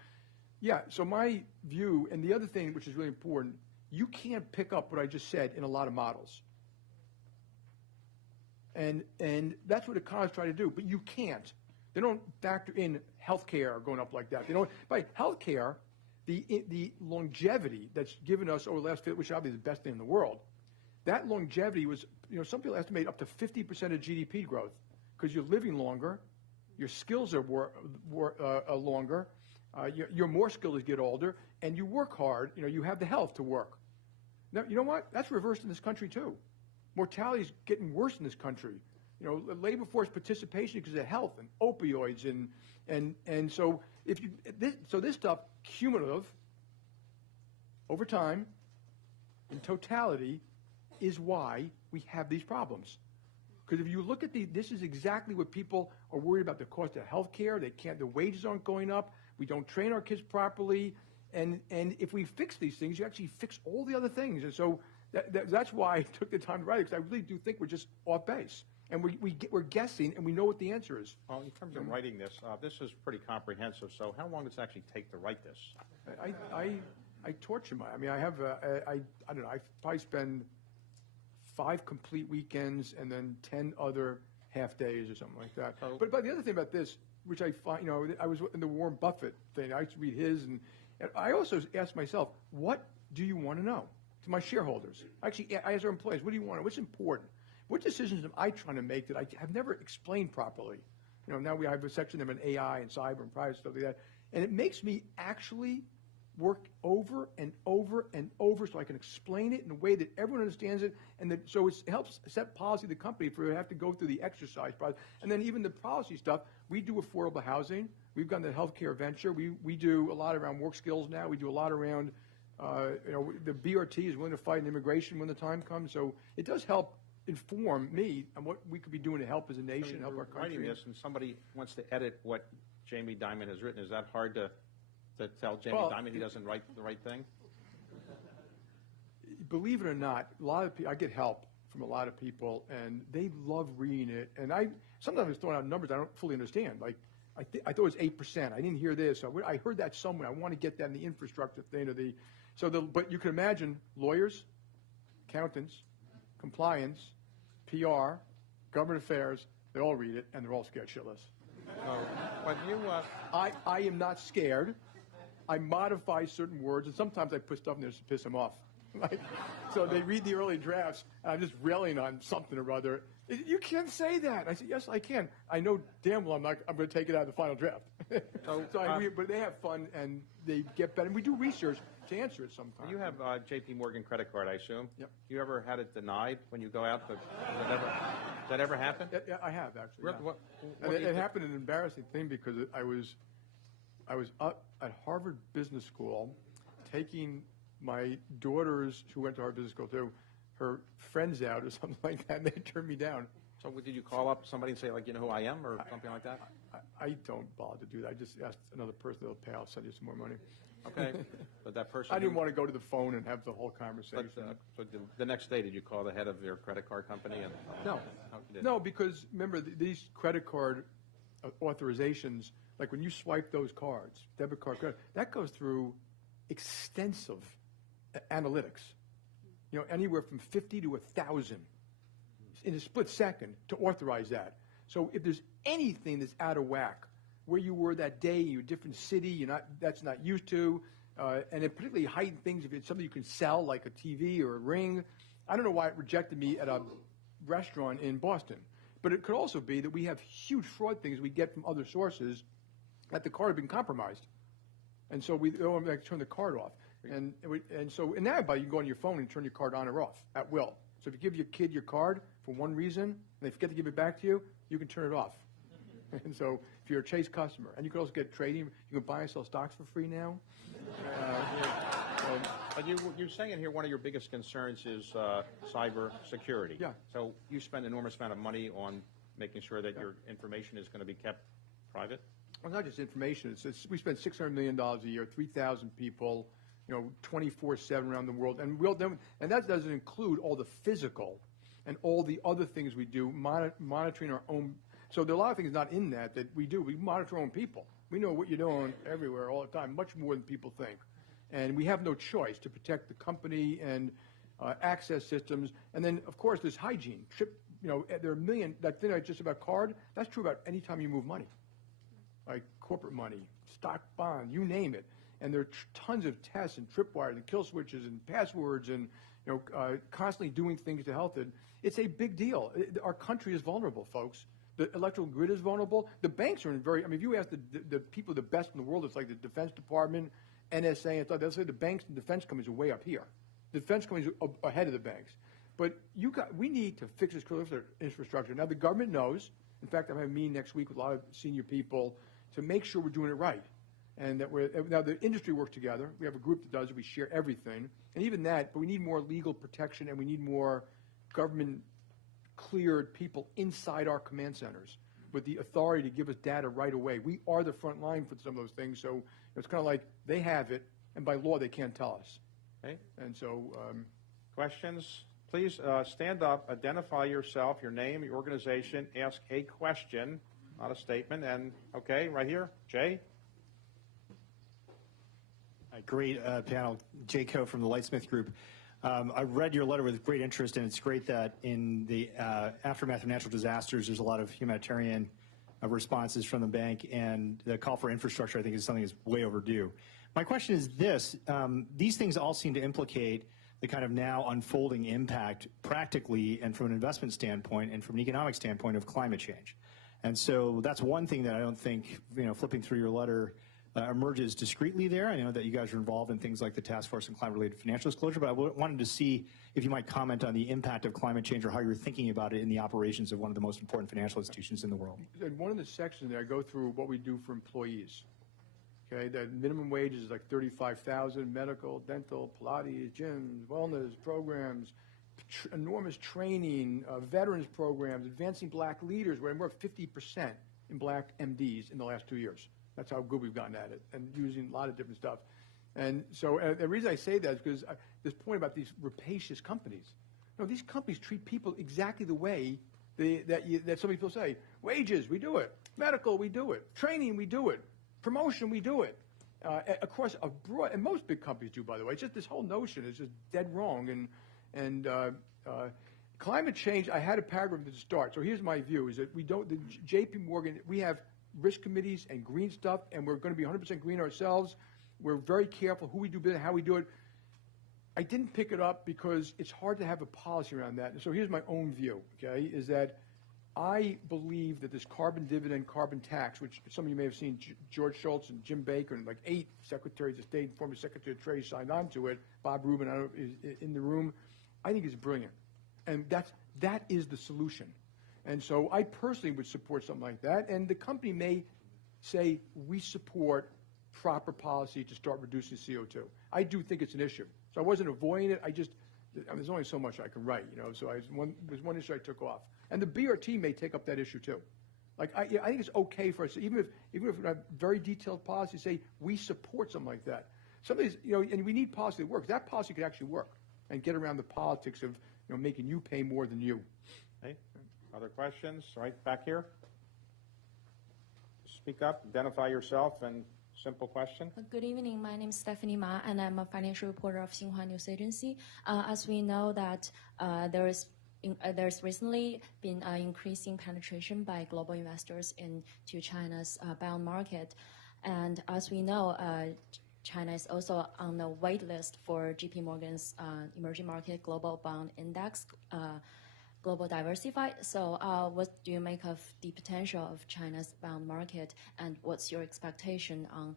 yeah, so my view, and the other thing which is really important, you can't pick up what I just said in a lot of models. And that's what economists try to do, but you can't. They don't factor in healthcare going up like that. They don't. By healthcare, the longevity that's given us over the last, which is obviously the best thing in the world, that longevity was, you know, some people estimate up to 50% of GDP growth because you're living longer, your skills are longer, you're more skilled as you get older, and you work hard. You know, you have the health to work. Now, you know what? That's reversed in this country too. Mortality is getting worse in this country. You know, labor force participation because of health and opioids and so this stuff cumulative over time in totality is why we have these problems. Because if you look at this is exactly what people are worried about: the cost of health care. The wages aren't going up. We don't train our kids properly. And if we fix these things, you actually fix all the other things. And so that's why I took the time to write it, because I really do think we're just off base. And we're guessing, and we know what the answer is. Well, in terms of writing this, this is pretty comprehensive. So how long does it actually take to write this? I torture I mean, I have, I don't know, I probably spend 5 complete weekends and then 10 other half days or something like that. But the other thing about this, which I find, I was in the Warren Buffett thing. I used to read his, and I also asked myself, what do you want to know? To my shareholders. Actually, I ask our employees, what do you want to know? What's important? What decisions am I trying to make that I have never explained properly? Now we have a section of an AI and cyber and privacy, stuff like that. And it makes me actually work over and over and over so I can explain it in a way that everyone understands it, and that so it helps set policy of the company if we have to go through the exercise process. And then even the policy stuff, we do affordable housing. We've done the healthcare venture. We do a lot around work skills now. We do a lot around, the BRT is willing to fight in immigration when the time comes. So it does help inform me on what we could be doing to help as a nation, help our country. Writing this, and somebody wants to edit what Jamie Dimon has written. Is that hard to tell Jamie Dimon he doesn't write the right thing? Believe it or not, a lot of people, I get help from a lot of people, and they love reading it. And I sometimes throwing out numbers I don't fully understand. Like I thought it was 8%. I didn't hear this. I heard that somewhere. I want to get that in the infrastructure thing but you can imagine lawyers, accountants, compliance, PR, government affairs. They all read it, and they're all scared shitless. But you, I am not scared. I modify certain words, and sometimes I put stuff in there to piss them off. So they read the early drafts, and I'm just railing on something or other. You can't say that. I said, yes, I can. I know damn well I'm going to take it out of the final draft. But they have fun, and they get better. And we do research to answer it sometimes. You have JPMorgan credit card, I assume. Yep. You ever had it denied when you go out? That ever happen? Yeah, I have, actually. Yeah. It happened an embarrassing thing because I was up at Harvard Business School taking my daughters, who went to Harvard Business School too, her friends out or something like that, and they turned me down. So did you call up somebody and say, like, you know who I am, or something like that? I don't bother to do that. I just asked another person they'll pay. I'll send you some more money. Okay. But that person... I didn't want to go to the phone and have the whole conversation. But the next day, did you call the head of your credit card company? And No. No, because remember, these credit card authorizations, like when you swipe those cards, debit card, that goes through extensive analytics. Anywhere from 50 to 1,000 in a split second to authorize that. So if there's anything that's out of whack, where you were that day, you're a different city, that's not used to, and it particularly heightened things if it's something you can sell, like a TV or a ring. I don't know why it rejected me at a restaurant in Boston, but it could also be that we have huge fraud things we get from other sources that the card had been compromised, and so we turn the card off. And so now, you can go on your phone and turn your card on or off at will. So if you give your kid your card for one reason, and they forget to give it back to you, you can turn it off. And so if you're a Chase customer, and you can also get trading, you can buy and sell stocks for free now. But you're saying here one of your biggest concerns is cyber security. Yeah. So you spend an enormous amount of money on making sure that your information is going to be kept private? Well, not just information. We spend $600 million a year, 3,000 people, 24/7 around the world, and that doesn't include all the physical and all the other things we do, monitoring our own. So there are a lot of things not in that we do. We monitor our own people. We know what you're doing everywhere all the time, much more than people think, and we have no choice to protect the company and access systems. And then, of course, there's hygiene. There are a million. That thing I just about card. That's true about any time you move money, like corporate money, stock, bond, you name it. And there are tons of tests and tripwires and kill switches and passwords and constantly doing things to health. It's a big deal. Our country is vulnerable, folks. The electrical grid is vulnerable. The banks are if you ask the people the best in the world, it's like the Defense Department, NSA, and stuff. They'll say the banks and defense companies are way up here. The defense companies are ahead of the banks. But we need to fix this critical infrastructure. Now, the government knows. In fact, I'm having a meeting next week with a lot of senior people to make sure we're doing it right. And that now the industry works together. We have a group that does it. We share everything. And even that, but we need more legal protection, and we need more government-cleared people inside our command centers with the authority to give us data right away. We are the front line for some of those things. So it's kind of like they have it, and by law they can't tell us. Okay. And so... Questions? Please stand up, identify yourself, your name, your organization, ask a question, not a statement. And, okay, right here, Jay. Great panel. Jay Coe from the Lightsmith Group. I read your letter with great interest, and it's great that in the aftermath of natural disasters, there's a lot of humanitarian responses from the bank, and the call for infrastructure, I think, is something that's way overdue. My question is this. These things all seem to implicate the kind of now unfolding impact practically and from an investment standpoint and from an economic standpoint of climate change. And so that's one thing that I don't think, flipping through your letter, emerges discreetly there. I know that you guys are involved in things like the Task Force on Climate-Related Financial Disclosure, but I wanted to see if you might comment on the impact of climate change or how you're thinking about it in the operations of one of the most important financial institutions in the world. In one of the sections there, I go through what we do for employees. Okay, the minimum wage is like $35,000, medical, dental, Pilates, gyms, wellness programs, enormous training, veterans programs, advancing black leaders. We're at 50% in black MDs in the last 2 years. That's how good we've gotten at it, and using a lot of different stuff. And so the reason I say that is because this point about these rapacious companies. These companies treat people exactly the way that some people say. Wages, we do it. Medical, we do it. Training, we do it. Promotion, we do it. Across a broad, and most big companies do, by the way. It's just this whole notion is just dead wrong. And climate change, I had a paragraph to start. So here's my view, is that we don't, the JPMorgan, we have risk committees and green stuff, and we're going to be 100% green ourselves. We're very careful who we do business, how we do it. I didn't pick it up because it's hard to have a policy around that. And so here's my own view, okay, is that I believe that this carbon dividend, carbon tax, which some of you may have seen George Shultz and Jim Baker and like 8 secretaries of state and former secretary of Treasury signed on to it. Bob Rubin, I don't know, is in the room. I think it's brilliant. And that is the solution. And so I personally would support something like that. And the company may say, we support proper policy to start reducing CO2. I do think it's an issue. So I wasn't avoiding it. There's only so much I can write, So there's one issue I took off. And the BRT may take up that issue too. Like I think it's okay for us, even if we have very detailed policy, say we support something like that. Some of these, and we need policy that works. That policy could actually work and get around the politics of making you pay more than you. Okay. Other questions? Right back here. Speak up, identify yourself, and simple question. Good evening. My name is Stephanie Ma, and I'm a financial reporter of Xinhua News Agency. As we know that there's recently been increasing penetration by global investors into China's bond market, and as we know, China is also on the wait list for JPMorgan's Emerging Market Global Bond Index, Global Diversified. So what do you make of the potential of China's bond market, and what's your expectation on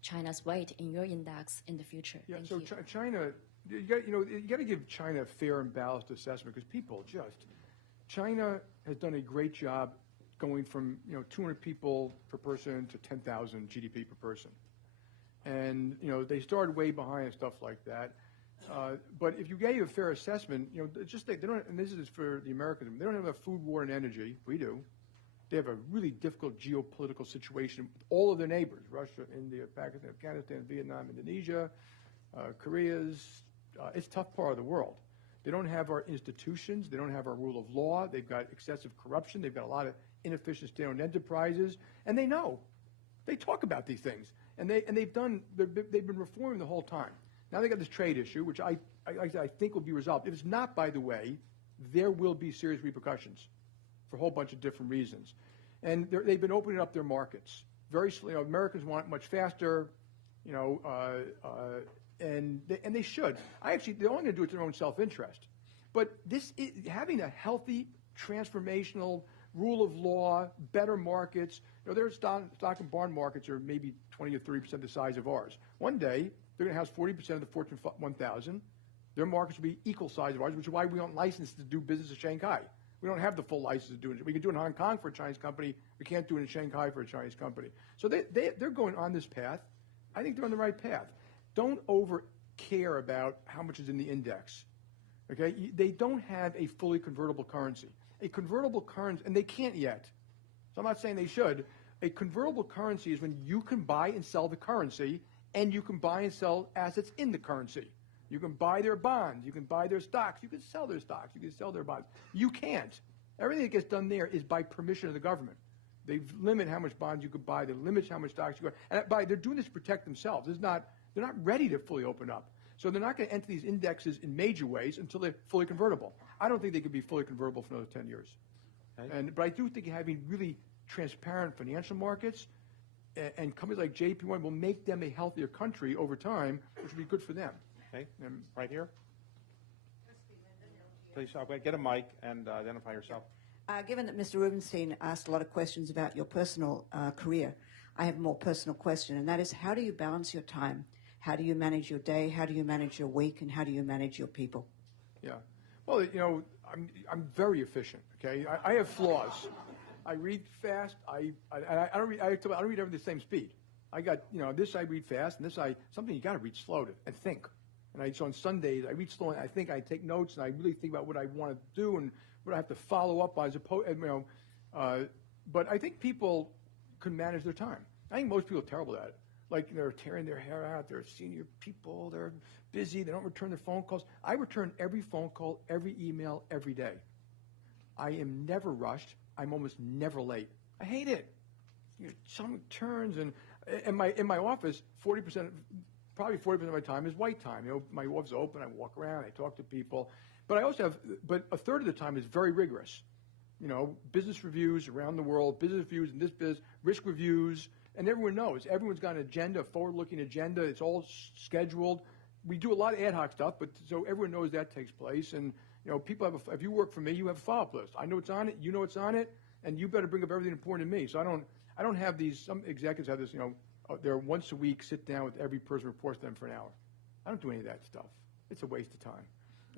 China's weight in your index in the future? Yeah, Thank so you. China, you got to give China a fair and balanced assessment, because China has done a great job going from 200 people per person to 10,000 GDP per person. And they started way behind and stuff like that. But if you gave a fair assessment, they don't. And this is for the Americans. They don't have enough food, water, and energy. We do. They have a really difficult geopolitical situation with all of their neighbors: Russia, India, Pakistan, Afghanistan, Vietnam, Indonesia, Korea's. It's a tough part of the world. They don't have our institutions. They don't have our rule of law. They've got excessive corruption. They've got a lot of inefficient state-owned enterprises, and they know. They talk about these things. And they've been reforming the whole time. Now they got this trade issue, which I think will be resolved. If it's not, by the way, there will be serious repercussions for a whole bunch of different reasons. And they've been opening up their markets very slowly. Americans want it much faster, and they should. They're only going to do it to their own self-interest. But having a healthy, transformational rule of law, better markets. Their stock and bond markets are maybe 20 or 30% the size of ours. One day, they're going to house 40% of the Fortune 1000. Their markets will be equal size of ours, which is why we don't license to do business in Shanghai. We don't have the full license to do it. We can do it in Hong Kong for a Chinese company. We can't do it in Shanghai for a Chinese company. So they're going on this path. I think they're on the right path. Don't over care about how much is in the index. Okay? They don't have a fully convertible currency. A convertible currency, and they can't yet. So I'm not saying they should. A convertible currency is when you can buy and sell the currency, and you can buy and sell assets in the currency. You can buy their bonds. You can buy their stocks. You can sell their stocks. You can sell their bonds. You can't. Everything that gets done there is by permission of the government. They limit how much bonds you could buy. They limit how much stocks you can buy. And they're doing this to protect themselves. They're not ready to fully open up. So they're not going to enter these indexes in major ways until they're fully convertible. I don't think they could be fully convertible for another 10 years. Okay. But I do think having really transparent financial markets and companies like JPMorgan will make them a healthier country over time, which will be good for them. Okay, right here. Please, get a mic and identify yourself. Given that Mr. Rubenstein asked a lot of questions about your personal career, I have a more personal question, and that is, how do you balance your time? How do you manage your day? How do you manage your week? And how do you manage your people? Yeah. Well, I'm very efficient. Okay, I have flaws. I read fast. I don't read. I don't read everything at the same speed. I got this. I read fast, and this something you got to read slow and think. And so on Sundays I read slow and I think. I take notes and I really think about what I want to do and what I have to follow up on. As opposed, but I think people can manage their time. I think most people are terrible at it. Like they're tearing their hair out. They're senior people. They're busy. They don't return their phone calls. I return every phone call, every email, every day. I am never rushed. I'm almost never late. I hate it. Some turns and in my office, 40%, probably 40% of my time is white time. My office is open. I walk around. I talk to people. But I also have, but a third of the time is very rigorous. Business reviews around the world, business reviews in this business, risk reviews, and everyone knows. Everyone's got an agenda, a forward-looking agenda. It's all scheduled. We do a lot of ad hoc stuff, but so everyone knows that takes place. And people have. If you work for me, you have a follow-up list. I know it's on it. You know it's on it, and you better bring up everything important to me. So I don't have these. Some executives have this. They're once a week sit down with every person, reports to them for an hour. I don't do any of that stuff. It's a waste of time.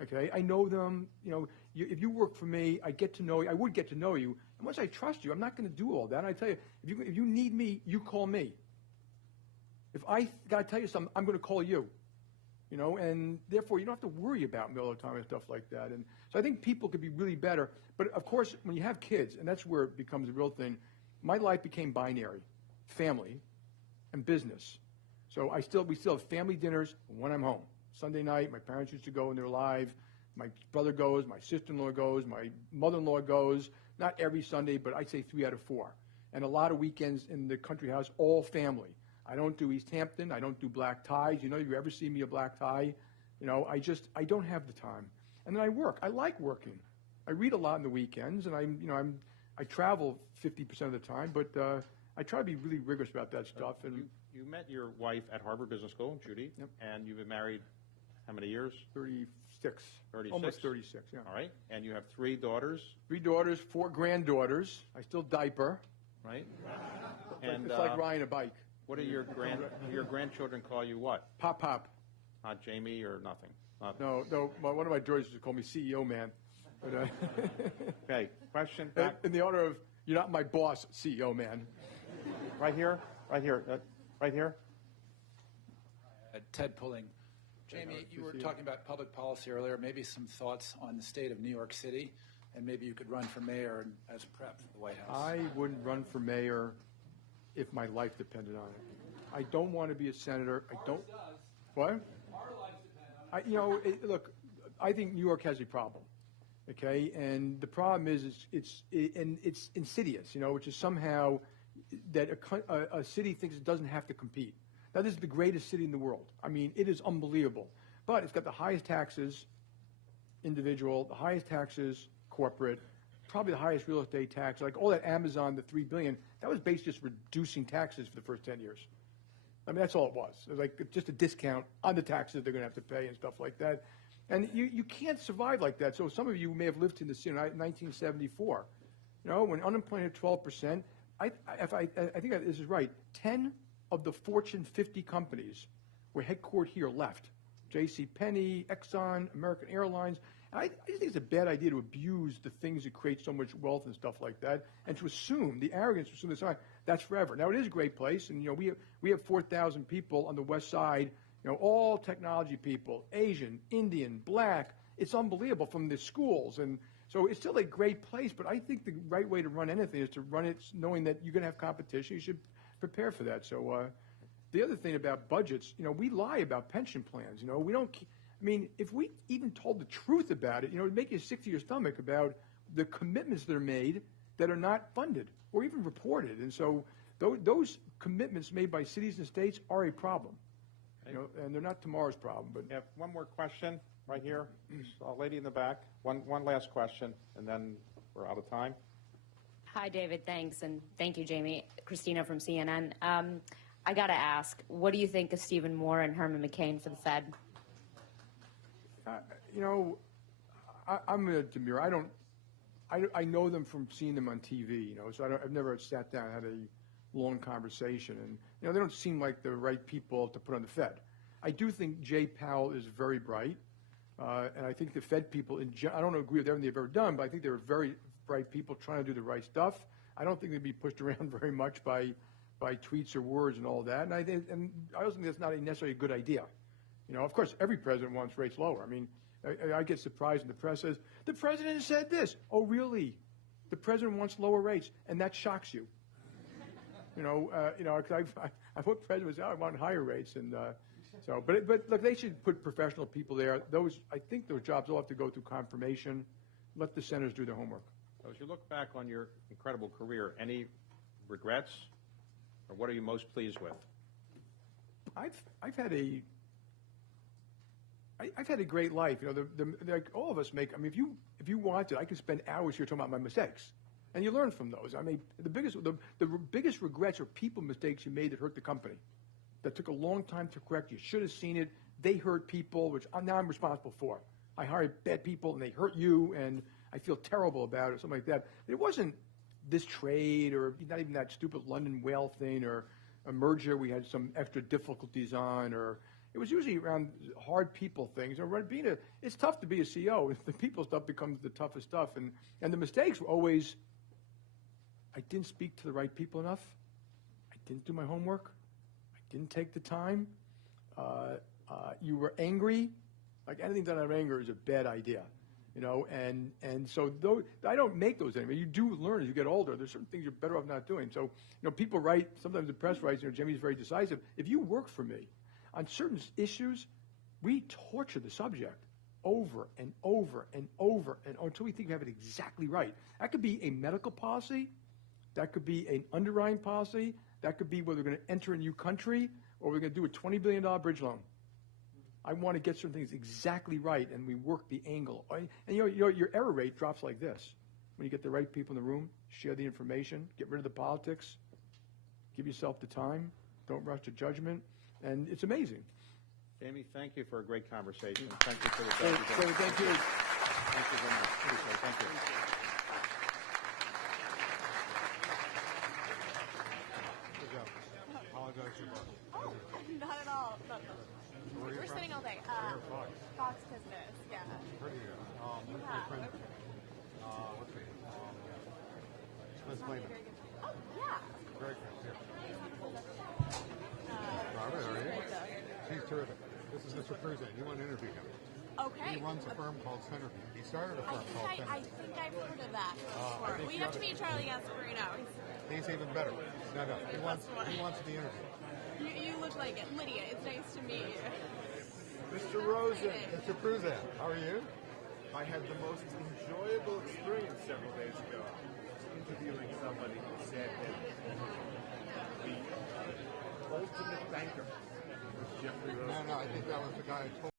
Okay, I know them. If you work for me, I get to know you. I would get to know you, and once I trust you, I'm not going to do all that. And I tell you, if you need me, you call me. If I got to tell you something, I'm going to call you. And therefore you don't have to worry about me all the time and stuff like that. And so I think people could be really better. But of course, when you have kids, and that's where it becomes a real thing. My life became binary, family, and business. So we still have family dinners when I'm home. Sunday night, my parents used to go when they're alive. My brother goes, my sister-in-law goes, my mother-in-law goes. Not every Sunday, but I'd say 3 out of 4. And a lot of weekends in the country house, all family. I don't do East Hampton. I don't do black ties. If you ever see me a black tie, I don't have the time. And then I work. I like working. I read a lot on the weekends, and I travel 50% of the time, but I try to be really rigorous about that stuff. And you met your wife at Harvard Business School, Judy, yep. And you've been married how many years? 36. 36? Almost 36, yeah. All right. And you have 3 daughters? 3 daughters, 4 granddaughters. I still diaper. Right. And it's like riding a bike. What are your grandchildren call you what? Pop. Not Jamie or nothing? No. One of my daughters used to call me CEO man. But, okay. Question back. In the order of, you're not my boss, CEO man. Right here. Ted Pulling. Jamie, you were talking about public policy earlier. Maybe some thoughts on the state of New York City, and maybe you could run for mayor as a prep for the White House. I wouldn't run for mayor if my life depended on it. I don't want to be a senator. I don't. What? Our lives depend on it. Look, I think New York has a problem. Okay, and the problem is it's insidious. Which is somehow that a city thinks it doesn't have to compete. Now, this is the greatest city in the world. I mean, it is unbelievable. But it's got the highest taxes, individual, the highest taxes, corporate, probably the highest real estate tax. Like all that Amazon, the $3 billion, that was based just reducing taxes for the first 10 years. I mean, that's all it was. It was like just a discount on the taxes they're going to have to pay and stuff like that. And you can't survive like that. So some of you may have lived in the city in 1974. When unemployment at 12%, I think this is right, 10 of the Fortune 50 companies were headquartered here left. JCPenney, Exxon, American Airlines. And I just think it's a bad idea to abuse the things that create so much wealth and stuff like that, and to assume, the arrogance to assume that's forever. Now, it is a great place, and we have 4,000 people on the west side, all technology people, Asian, Indian, black. It's unbelievable from the schools. And so it's still a great place, but I think the right way to run anything is to run it knowing that you're going to have competition. You should prepare for that. So the other thing about budgets, we lie about pension plans. We don't. I mean, if we even told the truth about it, it'd make you sick to your stomach about the commitments that are made that are not funded or even reported. And so those commitments made by cities and states are a problem. And they're not tomorrow's problem. But we have one more question right here. Lady in the back. One last question, and then we're out of time. Hi, David. Thanks. And thank you, Jamie. Christina from CNN. I got to ask, what do you think of Stephen Moore and Herman McCain for the Fed? You know, I'm a demure. I know them from seeing them on TV, you know, so I've never sat down and had a long conversation. And, you know, they don't seem like the right people to put on the Fed. I do think Jay Powell is very bright. And I think the Fed people, I don't agree with everything they've ever done, but I think they're very bright people trying to do the right stuff. I don't think they'd be pushed around very much by tweets or words and all that. And I also think that's not necessarily a good idea. You know, of course, every president wants rates lower. I mean, I get surprised when the press says, the president said this. Oh, really? The president wants lower rates, and that shocks you. You know, I've put presidents out, I want higher rates, and but look, they should put professional people there. I think those jobs all have to go through confirmation. Let the senators do their homework. So as you look back on your incredible career, any regrets, or what are you most pleased with? I've had a great life. You know, like all of us make. I mean, if you want to, I can spend hours here talking about my mistakes, and you learn from those. I mean, the biggest regrets are people mistakes you made that hurt the company, that took a long time to correct. You should have seen it. They hurt people, which now I'm responsible for. I hired bad people, and they hurt you, and I feel terrible about it, something like that. It wasn't this trade, or not even that stupid London whale thing, or a merger we had some extra difficulties on, or it was usually around hard people things. It's tough to be a CEO. The people stuff becomes the toughest stuff. And the mistakes were always, I didn't speak to the right people enough. I didn't do my homework. I didn't take the time. You were angry. Like anything done out of anger is a bad idea. You know, and so I don't make those anymore. You do learn as you get older. There's certain things you're better off not doing. So, you know, people write, sometimes the press writes, you know, Jimmy's very decisive. If you work for me, on certain issues, we torture the subject over and over and over and until we think we have it exactly right. That could be a medical policy. That could be an underwriting policy. That could be whether we're going to enter a new country or we're going to do a $20 billion bridge loan. I want to get certain things exactly right, and we work the angle. And your error rate drops like this. When you get the right people in the room, share the information, get rid of the politics, give yourself the time, don't rush to judgment. And it's amazing. Jamie, thank you for a great conversation. Thank you for the Thank you. Thank you very much. Thank you. Apologize to both. Oh, not at all. We're spending all day. Fox Business, yeah. Pretty good. Friend. What's her name? Liz Lehman. Oh, yeah. Very good. Yeah. Robert, how are you? He's terrific. This is Mr. Cruzan. You want to interview him. Okay. He runs a firm called Centerview. He started a firm called Centerview. I think I've heard of that before. We have to meet Charlie Gasparino. He's even better. No. He wants to be interviewed. You look like it. Lydia, it's nice to meet you. Mr. Rosen. Mr. Cruzan, how are you? I had the most enjoyable experience several days ago interviewing somebody who said that the ultimate banker was Jeffrey Rosen. No, I think that was the guy who told